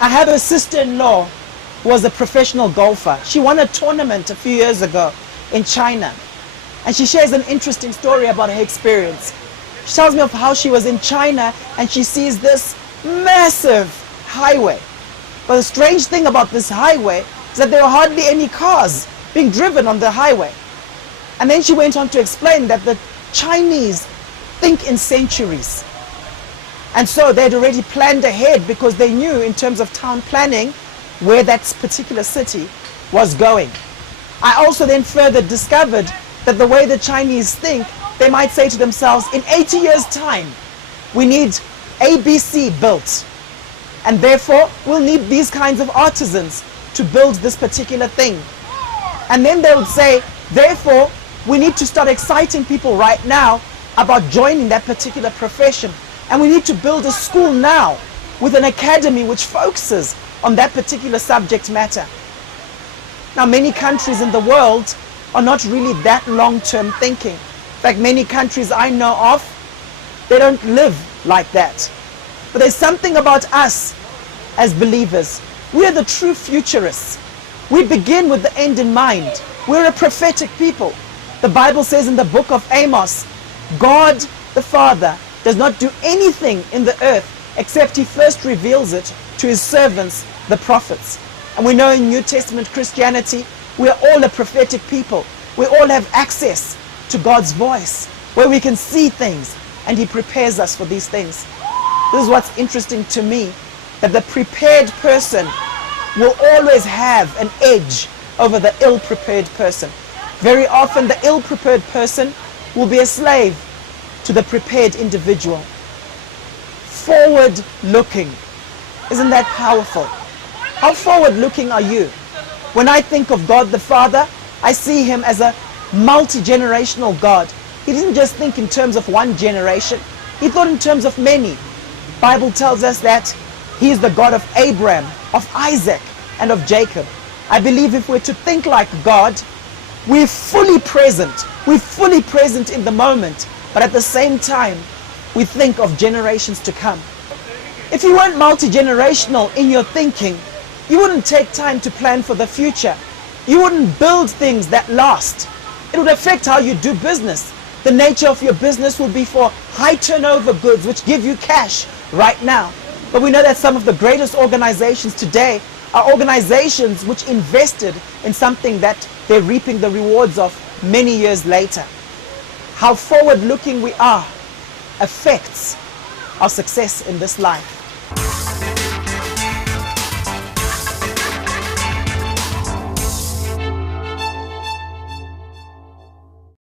I have a sister-in-law who was a professional golfer. She won a tournament a few years ago in China. And she shares an interesting story about her experience. She tells me of how she was in China and she sees this massive highway. But the strange thing about this highway is that there were hardly any cars being driven on the highway. And then she went on to explain that the Chinese think in centuries. And so they'd already planned ahead because they knew in terms of town planning where that particular city was going. I also then further discovered that the way the Chinese think, they might say to themselves, in 80 years' time, we need ABC built. And therefore, we'll need these kinds of artisans to build this particular thing. And then they would say, therefore, we need to start exciting people right now about joining that particular profession. And we need to build a school now with an academy which focuses on that particular subject matter. Now, many countries in the world are not really that long-term thinking. In fact, many countries I know of, they don't live like that. But there's something about us as believers. We are the true futurists. We begin with the end in mind. We're a prophetic people. The Bible says in the book of Amos, God the Father does not do anything in the earth except he first reveals it to his servants, the prophets. And we know in New Testament Christianity, we are all a prophetic people. We all have access to God's voice, where we can see things, and he prepares us for these things. This is what's interesting to me, that the prepared person will always have an edge over the ill-prepared person. Very often the ill-prepared person will be a slave to the prepared individual. Forward-looking. Isn't that powerful? How forward-looking are you? When I think of God the Father, I see him as a multi-generational God. He didn't just think in terms of one generation. He thought in terms of many. The Bible tells us that he is the God of Abraham, of Isaac, and of Jacob. I believe if we're to think like God, we're fully present. We're fully present in the moment. But at the same time, we think of generations to come. If you weren't multi-generational in your thinking, you wouldn't take time to plan for the future. You wouldn't build things that last. It would affect how you do business. The nature of your business will be for high turnover goods which give you cash right now. But we know that some of the greatest organizations today are organizations which invested in something that they're reaping the rewards of many years later. How forward-looking we are affects our success in this life.